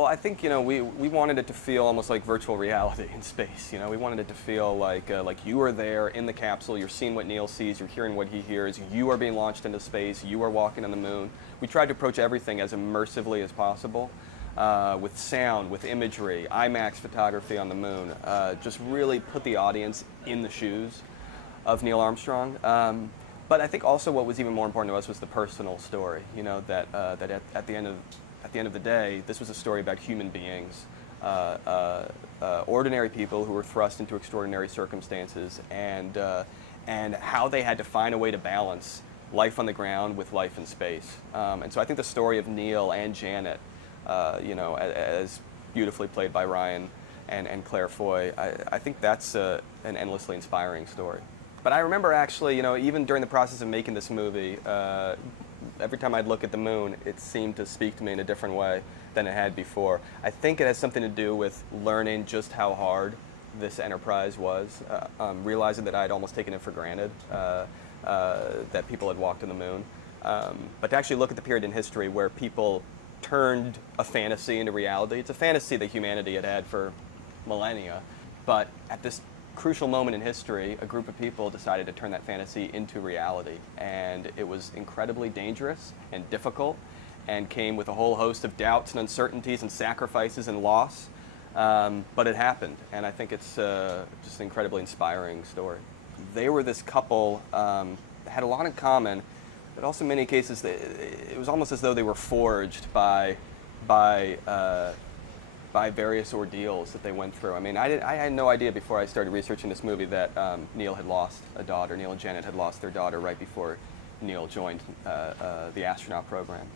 Well, I think, we wanted it to feel almost like virtual reality in space. We wanted it to feel like you are there in the capsule, you're seeing what Neil sees, you're hearing what he hears, you are being launched into space, you are walking on the moon. We tried to approach everything as immersively as possible, with sound, with imagery, IMAX photography on the moon, just really put the audience in the shoes of Neil Armstrong. But I think also what was even more important to us was the personal story, that at the end of the day, this was a story about human beings, ordinary people who were thrust into extraordinary circumstances, and how they had to find a way to balance life on the ground with life in space. And so I think the story of Neil and Janet, as beautifully played by Ryan and Claire Foy, I think that's an endlessly inspiring story. But I remember actually, even during the process of making this movie, every time I'd look at the moon, it seemed to speak to me in a different way than it had before. I think it has something to do with learning just how hard this enterprise was, realizing that I'd almost taken it for granted, that people had walked on the moon. But to actually look at the period in history where people turned a fantasy into reality. It's a fantasy that humanity had had for millennia, but at this crucial moment in history, a group of people decided to turn that fantasy into reality, and it was incredibly dangerous and difficult, and came with a whole host of doubts and uncertainties and sacrifices and loss, but it happened, and I think it's just an incredibly inspiring story. They were this couple, had a lot in common, but also in many cases it was almost as though they were forged by various ordeals that they went through. I mean, I had no idea before I started researching this movie that Neil had lost a daughter. Neil and Janet had lost their daughter right before Neil joined the astronaut program.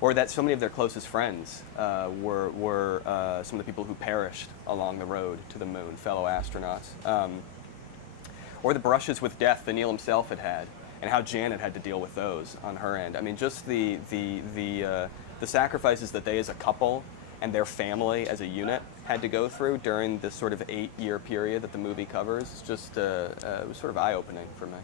Or that so many of their closest friends were some of the people who perished along the road to the moon, fellow astronauts. Or the brushes with death that Neil himself had had, and how Janet had to deal with those on her end. I mean, just the sacrifices that they as a couple and their family as a unit had to go through during this sort of 8-year period that the movie covers. It's just, it was sort of eye-opening for me.